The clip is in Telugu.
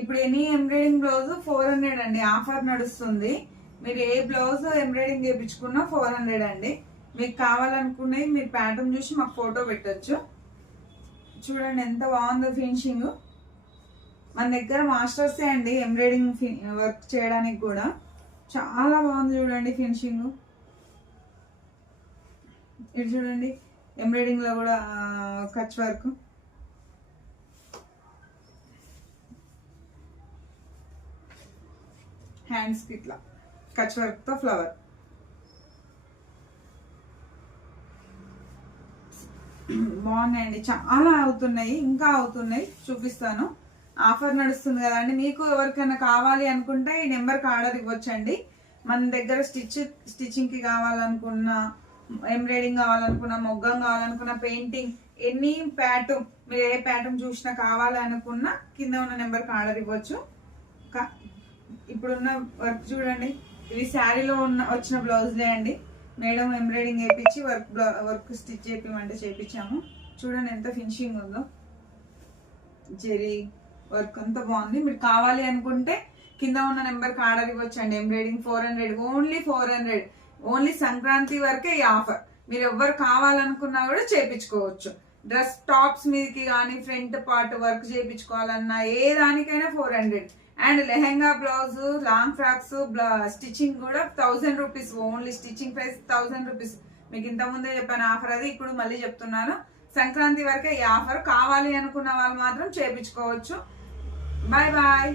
ఇప్పుడు ఎనీ ఎంబ్రాయిడింగ్ బ్లౌజ్ 400 అండి, ఆఫర్ నడుస్తుంది. మీరు ఏ బ్లౌజ్ ఎంబ్రాయిడింగ్ చేయించుకున్నా 400 అండి. మీకు కావాలనుకునేవి మీరు ప్యాటర్న్ చూసి మాకు ఫోటో పెట్టచ్చు. చూడండి ఎంత బాగుందో ఫినిషింగ్. మన దగ్గర మాస్టర్సే అండి ఎంబ్రాయిడింగ్ వర్క్ చేయడానికి కూడా. చాలా బాగుంది చూడండి ఫినిషింగ్. ఇది చూడండి ఎంబ్రాయిడింగ్ లో కూడా కచ్ వర్క్. హ్యాండ్స్ కి ఇట్లా కచ్ వర్క్ తో ఫ్లవర్. బాగున్నాయండి, చాలా అవుతున్నాయి, ఇంకా అవుతున్నాయి, చూపిస్తాను. ఆఫర్ నడుస్తుంది కదండి. మీకు ఎవరికైనా కావాలి అనుకుంటే ఈ నెంబర్కి ఆర్డర్ ఇవ్వచ్చండి. మన దగ్గర స్టిచ్చింగ్ కి కావాలనుకున్నా, ఎంబ్రాయిడింగ్ కావాలనుకున్నా, మొగ్గం కావాలనుకున్నా, పెయింటింగ్, ఎనీ ప్యాటర్న్, మీరు ఏ ప్యాటర్న్ చూసినా కావాలనుకున్నా కింద ఉన్న నెంబర్కి ఆర్డర్ ఇవ్వచ్చు. ఇప్పుడున్న వర్క్ చూడండి, ఇవి శారీలో వచ్చిన బ్లౌజ్లే అండి. మేడం ఎంబ్రాయిడింగ్ వేయించి వర్క్ స్టిచ్ చేయించమంటే చేయించాము. చూడండి ఎంత ఫినిషింగ్ ఉందో. జెరీ వర్క్ అంతా బాగుంది. మీరు కావాలి అనుకుంటే కింద ఉన్న నెంబర్కి ఆర్డర్ ఇవ్వచ్చండి. ఎంబ్రాయిడింగ్ 400, ఓన్లీ 400, ఓన్లీ సంక్రాంతి వరకే ఈ ఆఫర్. మీరు ఎవ్వరు కావాలనుకున్నా కూడా చేయించుకోవచ్చు. డ్రెస్ టాప్స్ మీదకి కానీ ఫ్రంట్ పార్ట్ వర్క్ చేయించుకోవాలన్నా ఏ దానికైనా 400. And lehenga blouse, long frocks stitching కూడా 1000 rupees. Only stitching price 1000 rupees. మీకు ఇంత ముందే చెప్పాను ఆఫర్, అది ఇప్పుడు మళ్ళీ చెప్తున్నాను. సంక్రాంతి వరకే ఈ ఆఫర్. కావాలి అనుకున్న వాళ్ళు మాత్రం చేయించుకోవచ్చు. Bye bye.